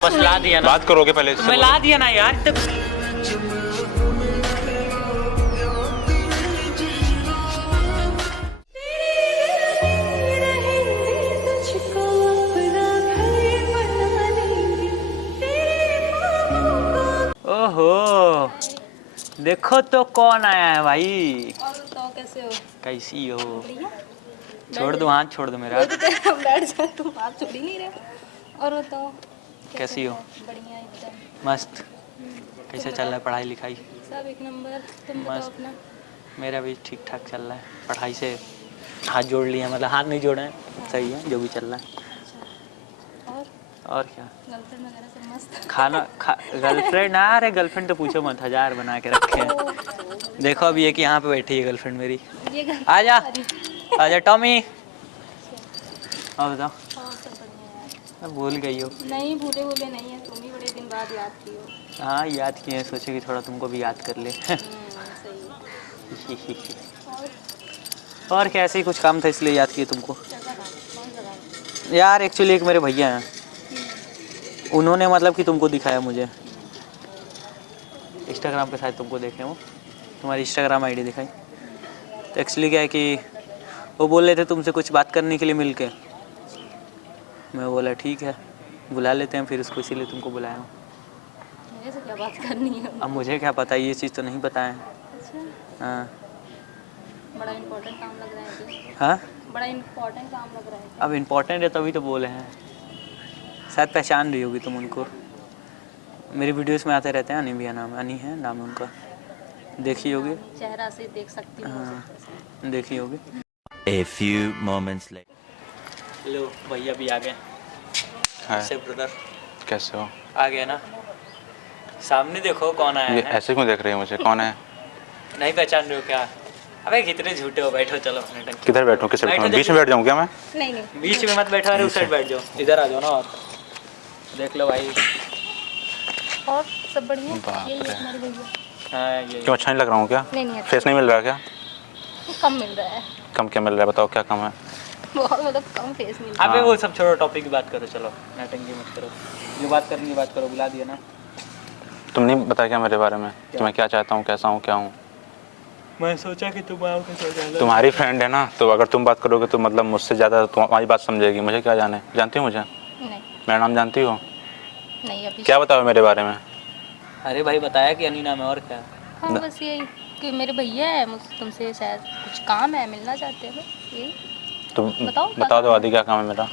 बस ला दिया ना। बात करोगे पहले इससे? मैं ला दिया ना यार। ओहो, देखो तो कौन आया है भाई। और बताओ कैसे हो? कैसी हो? बढ़िया। छोड़ दो हाथ, छोड़ दो मेरा। बैठ जा, तुम हाथ छोड़ ही नहीं रहे। और बताओ कैसी हो? बढ़िया एकदम मस्त। कैसे चल रहा है पढ़ाई लिखाई? सब एक नंबर। तुम बताओ मस्त। अपना। मेरा भी ठीक ठाक चल रहा है। पढ़ाई से हाथ जोड़ लिए, मतलब हाथ नहीं जोड़े हैं, सही है जो भी चल रहा है। और क्या? गर्लफ्रेंड वगैरह सब मस्त? खाना गर्लफ्रेंड ना, अरे गर्लफ्रेंड तो पूछो मत, 1000 बना के रखे हैं। देखो अभी एक यहाँ पे बैठी है गर्लफ्रेंड मेरी। ये आजा आजा टॉमी। और बताओ। और सब बढ़िया यार। अब भूल गई हो? नहीं भूले नहीं है, तुम ही बड़े दिन बाद याद की हो। हाँ याद किए हैं, सोचे कि थोड़ा तुमको भी याद कर ले। सही है। और क्या, ऐसे ही कुछ काम था इसलिए याद किए तुमको। कौन सा काम? यार एक्चुअली एक मेरे भैया हैं, उन्होंने मतलब कि तुमको दिखाया मुझे इंस्टाग्राम पे, शायद तुमको देखे वो, तुम्हारी इंस्टाग्राम आईडी दिखाई। तो एक्चुअली क्या है कि वो बोल रहे थे तुमसे कुछ बात करने के लिए मिल के। मैं बोला ठीक है बुला लेते हैं फिर उसको, इसीलिए तुमको बुलाया हूँ। मेरे से क्या बात करनी है? अब मुझे क्या पता, ये चीज़ तो नहीं पता है। अच्छा, हाँ बड़ा इम्पोर्टेंट काम लग रहा है ये। हाँ, बड़ा इम्पोर्टेंट काम लग रहा है। अब इम्पोर्टेंट है तभी तो बोले हैं। शायद पहचान रही होगी तुम उनको, मेरी वीडियोस में आते रहते हैं। अनी भैया नाम, अनी है नाम उनका, देखी होगी। चेहरा से देख सकती हूँ। हाँ देखी होगी। A few moments later. लो भैया भी आ गए। हाय ब्रदर कैसे हो? आ गए ना। सामने देखो कौन आया ये है। ऐसे क्यों देख रही हो मुझे? कौन है? नहीं पहचान रहे हो क्या? अबे कितने झूठे हो, बैठो चलो अपने टंकी। किधर बैठूं? किस साइड? बैठो, बीच में बैठ जाऊं क्या मैं? नहीं बीच में मत बैठो, अरे उस साइड बैठ जाओ, इधर आ जाओ ना। और देख लो भाई। और सब बढ़िया। बाप ये रे। हमारे भैया। हाँ ये क्यों अच्छा नहीं लग रहा हूँ क्या? नहीं फेस नहीं मिल रहा क्या? कम मिल रहा है। कम क्या मिल रहा है? बताओ क्या कम है? बहुत मतलब कम फेस मिल रहा अबे हाँ। वो सब छोड़ो, टॉपिक की बात करो चलो, नाटंकी मत करो। जो बात करनी है बात करो, बुला दिया ना। तुम नहीं बताया क्या मेरे बारे में कि मैं क्या चाहता हूँ, कैसा हूँ, क्या हूँ? मैं सोचा कि तुम आओगे तो तुम्हारी फ्रेंड है ना, तो अगर तुम बात करोगे तो मतलब मुझसे ज़्यादा तुम्हारी बात समझेगी। मुझे क्या जाने? जानती हो मुझे? नहीं मेरा नाम जानती हो? नहीं अभी। क्या बताओ मेरे बारे में? अरे भाई बताया कि अनी नाम है, और क्या? हाँ बस यही कि मेरे भैया है, तुमसे शायद कुछ काम है, मिलना चाहते हैं बस यही। तुम बताओ बता दो आदि, क्या काम है मेरा?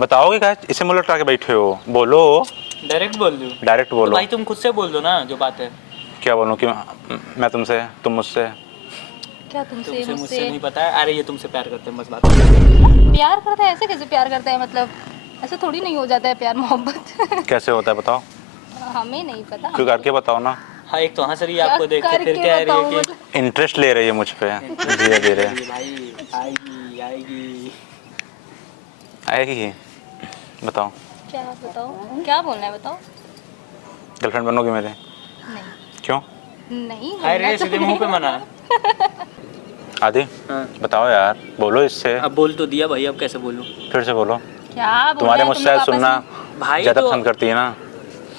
बताओगे क्या? इसे मुँह लटका के बैठे हो? बोलो, डायरेक्ट बोल दूँ? डायरेक्ट तो बोलो। भाई तुम खुद से बोल दो ना जो बात है। क्या बोलूँ कि मैं तुमसे, तुम मुझसे? क्या तुमसे तुमसे मुझसे मुझसे नहीं पता है। अरे ये तुमसे प्यार करते हैं, बस बात करो। प्यार करता है? ऐसे कैसे प्यार करता है? मतलब ऐसे थोड़ी नहीं हो जाता है प्यार मोहब्बत। कैसे होता है बताओ? हमें नहीं पता। क्यों करके बताओ ना। हाँ एक तो हंस रही है आपको देख के, करके फिर कह रही बताऊं है कि मतलब? इंटरेस्ट ले रही है मुझ पे धीरे धीरे। भाई आएगी आएगी। आएगी ही। बताओ, क्या बताओ, क्या बोलना है बताओ? गर्लफ्रेंड बनोगे मेरे? नहीं क्यों? नहीं अरे बनना तो सीधे मुंह पे मना। आदि हाँ। बताओ यार, बोलो इससे। अब बोल तो दिया भाई, अब कैसे बोलूं? फिर से बोलो। क्या बोल तुम्हारे रहे हैं तुम मुझसे लोग आपस सुनना में? भाई ज़्यादा तो पसंद करती है ना।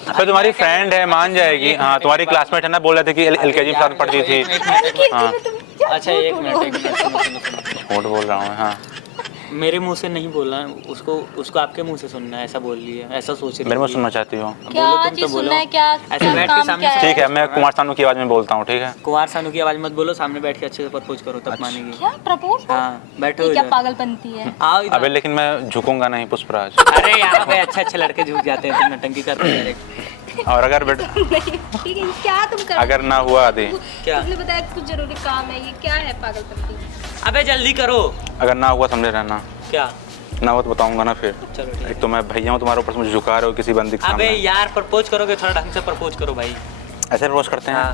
अबे तुम्हारी फ्रेंड है, मान जाएगी। हाँ तुम्हारी क्लासमेट है ना, बोल रहे थे कि एलकेजी में साथ पढ़ती थी। हाँ अच्छा एक मिनट सुनो सुनो सुनो। झूठ बोल रहा हूँ। हाँ मेरे मुंह से नहीं बोलना, उसको आपके मुंह से सुनना है, ऐसा बोल रही है, ऐसा सोच रही मेरे है। मुँह सुनना चाहती हो? क्या बोलो तुम चीज़ तो बोलो। सुनना है? क्या ऐसे क्या बैठ के काम सामने क्या से- है? ठीक है, मैं कुमार सानू की आवाज़ में बोलता हूँ, ठीक है? कुमार सानू की आवाज मत बोलो, सामने बैठ के अच्छे से प्रपोज करो तब मानेगी। क्या प्रपोज? हाँ बैठो ये क्या इधर। पागलपंती है? आओ इधर। अबे लेकिन मैं झुकूंगा नहीं पुष्पराज। अरे यहाँ पे अच्छे अच्छे लड़के झुक जाते हैं, तुम नटंकी कर रहे हो डायरेक्ट। और अगर नहीं ठीक है, ये क्या तुम कर? अगर ना हुआ आदि, क्या? तुमने बताया कुछ जरूरी काम है, ये क्या है पागलपंती? अबे जल्दी करो। अगर ना हुआ समझे रहना। क्या? ना हुआ तो बताऊंगा ना फिर। चलो ठीक है। एक तो मैं भैया हूँ तुम्हारे ऊपर से, मुझे झुका रहे हो किसी बंदी के अबे सामने। यार प्रपोज करोगे थोड़ा ढंग से प्रपोज करो भाई। ऐसे रोज करते हैं?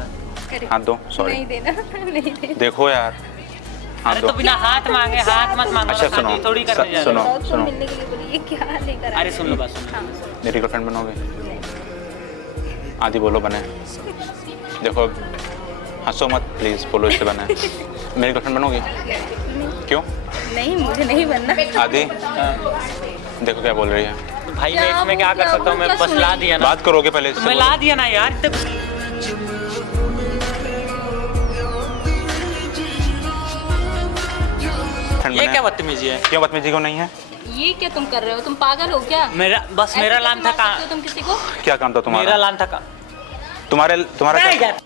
करे। हाथ दो। सॉरी नहीं देना नहीं देना। देखो यार, हाथ अरे दो। तो बिना हाथ मांगे हाथ मत मांगो। अच्छा ना, सुनो, शादी थोड़ी करने जा रहे सुनो। हो। तुम मिलने के लिए बोली, ये क्या लेकर आए? अरे सुन लो बात सुन लो। हाँ सुनो। मेरी गर्लफ्रेंड बनोगे? नहीं। आदि बोलो बने। देखो हंसो मत प्लीज, बोलो इससे बने। मेरी गर्लफ्रेंड बनोगी? क्यों? नहीं मुझे नहीं बनना। आदि हाँ, देखो क्या बोल रही है। तो भाई मैं इसमें क्या कर सकता हूँ, मैं बस ला दिया ना, बात करोगे पहले इससे? मैं ला दिया ना यार तब। ये क्या बदतमीजी है? क्यों बदतमीजी क्यों नहीं है? ये क्या तुम कर रहे हो? तुम पागल हो क्या? मेरा बस मेरा ऐसे लान था कैसे मार सकते का, हो तुम किसी को? क्या काम था मेरा तुम्हारा? लान था का। तुम्हारा नहीं क्या? यार।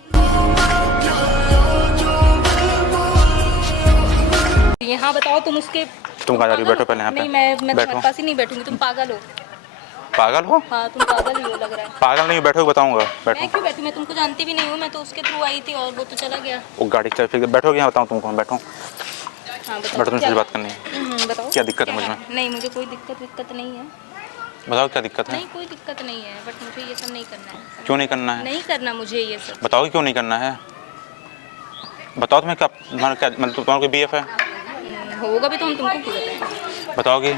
यहाँ बताओ तुम उसके। तुम कहाँ जा रही हो? बैठो पहले यहाँ पे। नहीं मैं बैठो। तुम्हारे पास ही नहीं बैठूंगी, तुम पागल हो। पागल हो? हाँ तुम पागल ही हो लग रहा है। पागल नहीं हो, बैठो बताऊंगा। मैं बैठो। क्यों बैठूं? मैं तुमको जानती भी नहीं हूँ, मैं तो उसके थ्रू आई थी और वो तो चला गया। वो गाड़ी चल, फिर बैठोगे यहाँ, बताऊँ तुमको? बैठो हाँ बताओ। बैठो, तुमसे क्या- बात करनी है। बताओ क्या दिक्कत है मुझ में? नहीं मुझे कोई दिक्कत नहीं है। बताओ क्या दिक्कत है? नहीं कोई दिक्कत नहीं है, बट मुझे ये सब नहीं करना है। क्यों नहीं करना है? नहीं करना मुझे ये सब। बताओगे क्यों नहीं करना है? बताओ तुम्हें क्या, तुम्हारा क्या मतलब, तुम्हारा कोई बीएफ है? होगा भी तो हम तुमको क्यों बताएं? बताओगी?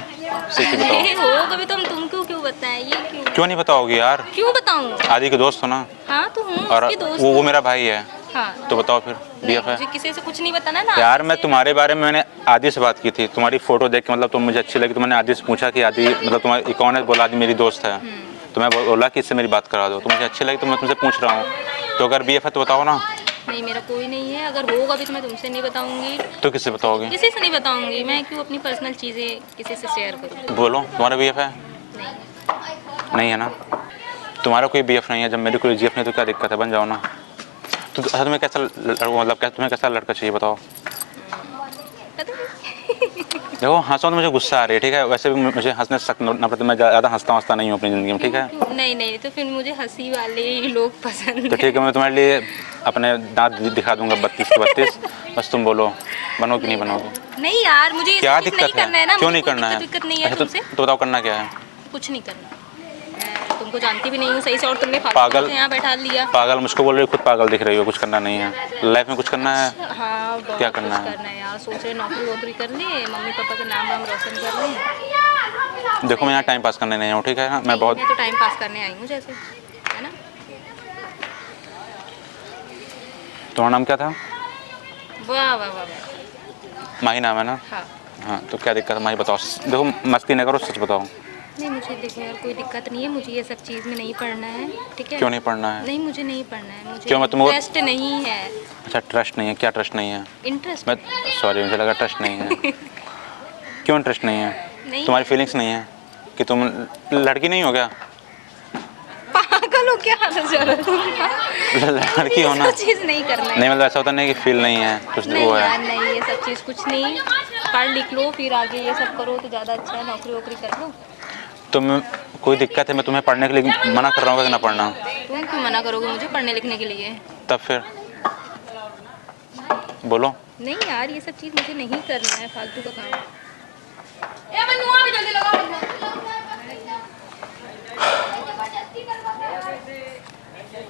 सीखी बताओ। नहीं होगा भी तो हम तुमको क्यों बताएं? ये क्यों? क्यों नहीं बताओगी यार? क्यों बताऊं? आदि के दोस्त हो ना? हाँ तो हूँ और उसकी दोस्त वो हूँ। मेरा भाई है। हाँ तो बताओ फिर नहीं, बीएफ है? मुझे किसी से कुछ नहीं बताना ना। यार मैं तुम्हारे बारे में मैंने आदि से बात की थी, तुम्हारी फोटो देख के मतलब तुम मुझे अच्छी लगी, तो मैंने आदि से पूछा कि आदि मतलब तुम्हारी कौन है, बोला आदि मेरी दोस्त है। तो मैं बोला कि इससे मेरी बात करा दो, तो मुझे अच्छी लगी तो मैं तुमसे पूछ रहा हूँ। तो अगर बीएफ है तो बताओ ना। नहीं मेरा कोई नहीं है, अगर होगा भी तो मैं तुमसे नहीं बताऊंगी। तो किससे बताओगे? किसी से नहीं बताऊंगी, मैं क्यों अपनी पर्सनल चीज़ें किसी से शेयर करूँ? बोलो तुम्हारा बीएफ है? नहीं नहीं है ना? तुम्हारा कोई बीएफ नहीं है, जब मेरी कोई जीएफ नहीं तो क्या दिक्कत है? बन जाओ ना। तो अच्छा तुम्हें कैसा मतलब तुम्हें कैसा लड़का चाहिए बताओ? पता नहीं। देखो हंसो तो मुझे गुस्सा आ रही है, ठीक है? वैसे भी मुझे हंसने से सख्त नफरत है, मैं ज़्यादा हंसता नहीं हूँ अपनी ज़िंदगी में, ठीक है? नहीं नहीं तो फिर मुझे हंसी वाले ही लोग पसंद तो ठीक है, मैं तुम्हारे लिए अपने दांत दिखा दूंगा 32 के 32, बस तुम बोलो बनो कि नहीं बनोगे? नहीं यार मुझे ये क्या सब कुछ दिक्कत नहीं करना है ना। क्यों मुझे नहीं कोई करना है? दिक्कत नहीं है अच्छा, तुमसे। तो बताओ करना क्या है? कुछ नहीं करना। मैं तुमको जानती भी नहीं हूँ सही से और तुमने पागल- फालतू से यहाँ बैठा लिया। पागल मुझको बोल रही हो, खुद पागल दिख रही हो। कुछ करना नहीं है लाइफ में? कुछ करना है? हाँ बहुत क्या कुछ करना है? करना है यार, सोच रहे नौकरी वोकरी कर ले, मम्मी पापा के नाम वाम रोशन कर ले। देखो मैं यहाँ टाइम पास करने नहीं हूँ, ठीक है ना? मैं बहुत मैं तो टाइम पास करने आई हूँ जैसे, है ना? तुम्हारा नाम क्या था? वाह वाह वाह वाह। माही नाम है ना? हाँ हाँ तो क्या दिक्कत है माही? बताओ। देखो मस्ती न करो, सच बताओ। नहीं मुझे देखो यार कोई दिक्कत नहीं है, मुझे ये सब चीज़ में नहीं पढ़ना है, ठीक है? क्यों नहीं पढ़ना है? नहीं मुझे नहीं पढ़ना है, मुझे क्यों? मैं तुमको- इंटरेस्ट नहीं है। अच्छा ट्रस्ट नहीं है? क्या ट्रस्ट नहीं है? इंटरेस्ट मैं सॉरी, मुझे लगा ट्रस्ट नहीं है। क्यों इंटरेस्ट नहीं है? नहीं। तुम्हारी फीलिंग्स नहीं है कि तुम लड़की नहीं हो क्या? पागल हो क्या? हालत जा रहा है लड़की हो ना? ये सब चीज़ नहीं करना है। नहीं मतलब ऐसा होता नहीं कि फील नहीं है कुछ नहीं वो यार है? नहीं, ये सब चीज़ कुछ नहीं। पढ़ लिख लो फिर आगे ये सब करो तो ज़्यादा अच्छा है, नौकरी वोकरी कर लो। तुम कोई दिक्कत है? मैं तुम्हें पढ़ने के लिए मना कर रहा हूँ कि ना पढ़ना? तुम क्यों मना करोगे मुझे पढ़ने लिखने के लिए? तब फिर बोलो। नहीं यार ये सब चीज़ मुझे नहीं करना है, फालतू का काम।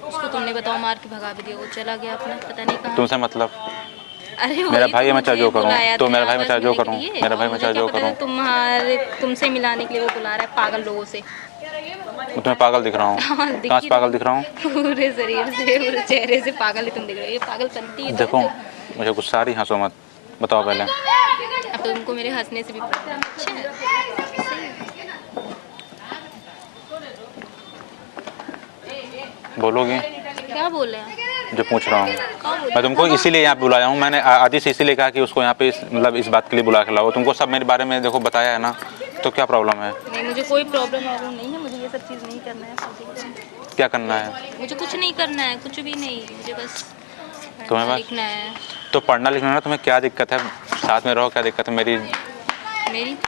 उसको तुमने बताओ मार के भगा भी दिया, वो चला गया अपना पता नहीं कहाँ। तुमसे मतलब? अरे मेरा वही भाई है, तो मैं चाहे मुझे जो करूँ। बुलाया तो था मेरा भाई मैं बस चाहे जो मिलने के करूँ। लिए। मेरा भाई मैं मुझे चाहे क्या जो पता करूँ। तुमसे मिलाने के लिए वो बुला रहा है पागल लोगों से। मैं तुम्हें पागल दिख रहा हूँ? हाँ, दिख कहाँ ही से पागल दिख रहा हूँ? पूरे शरीर से पूरे चेहरे से पागल ही तुम दिख रहे हो, ये पागल बनती है। देखो मुझे गुस्सा आ रही, हंसो मत। बताओ पहले। अब तो तुमको मेरे हंसने से भी पता है। अच्छा है, सही है। बोलोगे क्या बोले हैं? जो पूछ रहा हूँ? क्या बोले? मैं तुमको इसीलिए यहाँ पे बुलाया हूँ। मैंने आदि से इसीलिए कहा कि उसको यहाँ पे मतलब इस बात के लिए बुला के लाओ। तुमको सब मेरे बारे में देखो बताया है ना, तो क्या प्रॉब्लम है? नहीं मुझे कोई प्रॉब्लम नहीं है, मुझे ये सब चीज़ नहीं करना है, फालतू का। क्या करना है? मुझे कुछ नहीं करना है, कुछ भी नहीं, मुझे बस तुम्हें पढ़ना बस- लिखना है। तो पढ़ना लिखना ना, तुम्हें क्या दिक्कत है? साथ में रहो, क्या दिक्कत है? मेरी मेरी क्या?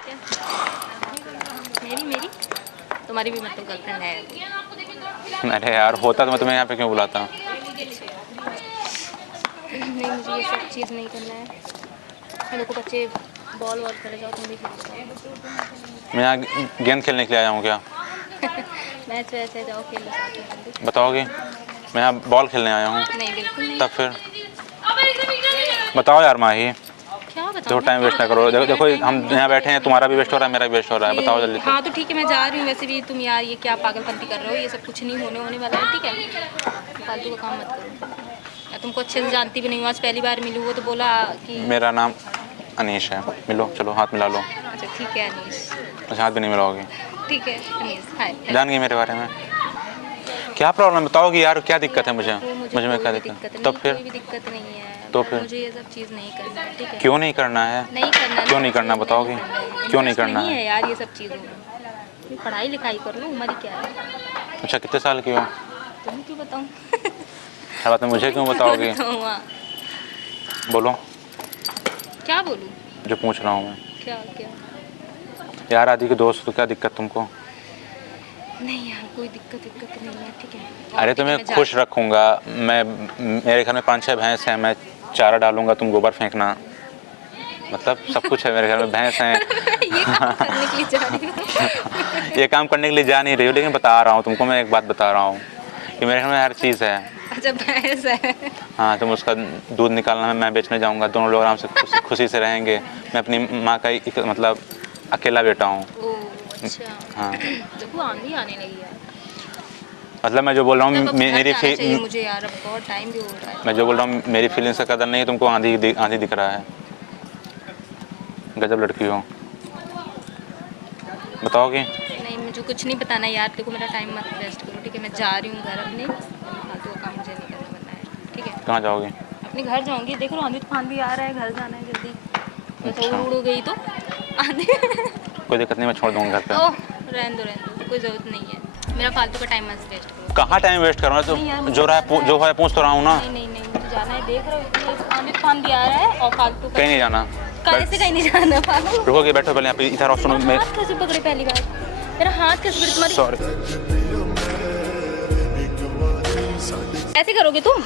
मेरी तुम्हारी भी मतलब गर्लफ्रेंड है? अरे यार होता तो मैं तुम्हें यहाँ पे क्यों बुलाता? नहीं मुझे ये सब चीज़ नहीं करना है। मेरे को बच्चे बॉल वॉल खेले जाओ, तुम भी खेलो। मैं यहाँ गेंद खेलने के लिए आया हूँ क्या? मैच वैच है, जाओ खेल लो साथ में तुम भी। बताओगे? मैं यहाँ बॉल खेलने आया हूँ। नहीं बिल्कुल नहीं। तब फिर बताओ यार माही। क्या देखो बताऊँ? टाइम वेस्ट ना करो। देखो हम यहाँ बैठे हैं, तुम्हारा भी वेस्ट हो रहा है, मेरा भी वेस्ट हो रहा है। बताओ जल्दी से। हाँ तो ठीक है मैं जा रही हूँ, वैसे भी तुम यार ये क्या पागलपंती कर रहे हो, ये सब कुछ नहीं होने वाला है, ठीक है? फालतू का काम मत करो। मैं तुमको अच्छे से जानती भी नहीं हूँ, आज पहली बार मिली हूँ, वो तो बोला कि मेरा नाम अनीश है। मिलो, चलो हाथ मिला लो। अच्छा ठीक है अनीश। अच्छा हाथ भी नहीं मिलाओगे? ठीक है तमीज़, हाय जान गई मेरे बारे में। क्या प्रॉब्लम बताओगी यार, क्या दिक्कत है मुझे? तो मुझे में कोई क्या भी दिक्कत? दिक्कत तो नहीं, फिर कोई भी दिक्कत नहीं है। तो पर फिर? मुझे ये सब चीज़ नहीं करना है, ठीक है? क्यों नहीं करना है? नहीं करना, क्यों नहीं करना बताओगी? क्यों नहीं करना नहीं है? है यार ये सब चीज़ों में। ये पढ़ाई लिखाई कर लो, उम्र ही क्या है? अच्छा कितने साल की हो? तुम्हें क्यों बताऊँ? हर बात में मुझे क्यों बताओगी? बताऊँ? बोलो क्या बोलूँ? जो पूछ रहा हूँ मैं। क्या क्या? यार आदि के दोस्त, तो क्या दिक्कत तुमको? नहीं यार कोई दिक्कत नहीं है, ठीक है? अरे तुम्हें खुश रखूँगा मैं। मेरे घर में 5-6 भैंस हैं, मैं चारा डालूँगा, तुम गोबर फेंकना, मतलब सब कुछ है मेरे घर में। भैंस हैं। ये काम करने के लिए जा रही हूँ। ये काम करने के लिए जा नहीं रही हो, लेकिन बता रहा हूँ तुमको, मैं एक बात बता रहा हूँ कि मेरे घर में हर चीज़ है। अच्छा भैंस है। हाँ, तुम उसका दूध निकालना है, मैं बेचने जाऊँगा, दोनों लोग आराम से खुशी से रहेंगे। मैं अपनी माँ का मतलब अकेला बेटा हूँ। ओह अच्छा। हाँ देखो आंधी आने लगी है। मतलब मैं जो बोल रहा अब हूँ घर मेरी जाना चाहिए मुझे यार, अब बहुत टाइम भी हो रहा है। मैं जो बोल रहा हूँ मेरी फीलिंग्स का कदर नहीं है, तुमको आंधी दिख रहा है। गजब लड़की हो। बताओगे? नहीं मुझे कुछ नहीं बताना यार, देखो मेरा टाइम मत वेस्ट करो, ठीक है? मैं जा रही हूँ घर अपने, फालतू का काम मुझे नहीं करना बनना है, ठीक है? कहाँ जाओगे? अपने घर जाऊँगी, देख लो आंधी तूफान भी आ रहा है, घर जाना है जल्दी। वैसे अच्छा। उड़ गई तो आंधी। कोई दिक्कत नहीं, मैं छोड़ दूँगा घर पे। ओह रहने दो, कोई ज़रूरत नहीं है। मेरा फालतू का टाइम मत वेस्ट करो। कहाँ टाइम वेस्ट कर रहा हूँ? नहीं यार, तो मुझे जो है पूछ तो रहा हूँ ना। नहीं मुझे जाना है, देख रहे हो इतनी आंधी तूफान भी आ रहा है और फालतू का कहीं नहीं जाना। कैसे कहीं नहीं जाना फालतू। रुकोगे? बैठो पहले यहाँ पे, इधर आओ, सुनो। मैं हाथ कैसे पकड़े पहली बार? मेरा हाथ कैसे पकड़े तुम्हारी? सॉरी। ऐसे करोगे तुम?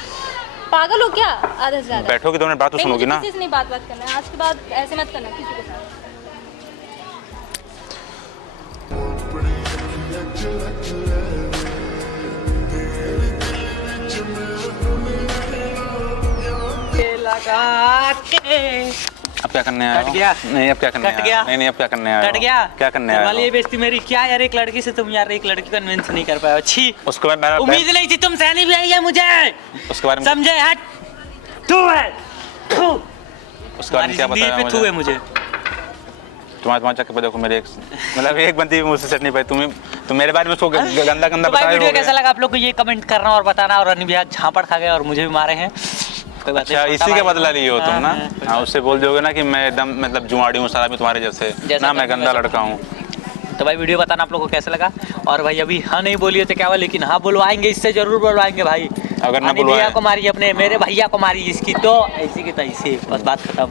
पागल हो क्या? आधे से ज़्यादा बैठोगे 2 मिनट बात तो नहीं, सुनोगी मुझे ना? किसी से नहीं बात करना है आज के बाद, ऐसे मत करना किसी के साथ। अब क्या करने आया? कट गया? नहीं, अब क्या करने कट आया? गया? नहीं, अब क्या करने आया? कट गया? क्या करने आया? वाली ये बेइज्जती मेरी क्या यार, एक लड़की से तुम यार एक लड़की को कन्विंस नहीं कर पाए। अच्छी उसके बाद मेरा उम्मीद नहीं थी, तुम सहनी भी आई है मुझे, उसके बारे में समझे? हट तू है, थू। उसके बारे में क्या जिंदगी बताया पे थू है मुझे? मुझे। तुम्हारे चक्कर पे देखो मेरे मतलब एक बंदी भी मुझसे सेट नहीं पाई। तुम मेरे बारे में सो गंदा तो भाई बताए वीडियो हो। कैसा लगा आप लोग को ये कमेंट करना और बताना। और अनिल भैया झापड़ खा गए और मुझे भी मारे हैं। कोई बात नहीं, अच्छा, छोटा इसी का भाई। बदला लिए हो तुम ना? हाँ, कोई हाँ, उससे बोल दोगे ना कि मैं एकदम मतलब जुआड़ी हूँ सारा, भी तुम्हारे जैसे ना, मैं गंदा लड़का हूँ। तो भाई वीडियो बताना आप लोग को कैसा लगा। और भाई अभी हाँ नहीं बोलिए तो क्या हुआ, लेकिन हाँ बुलवाएंगे, इससे जरूर बुलवाएंगे भाई। अगर ना अनिल बुलवाए भैया को मारी, अपने मेरे भैया को मारी, इसकी तो ऐसी की तैसी, बस बात खत्म।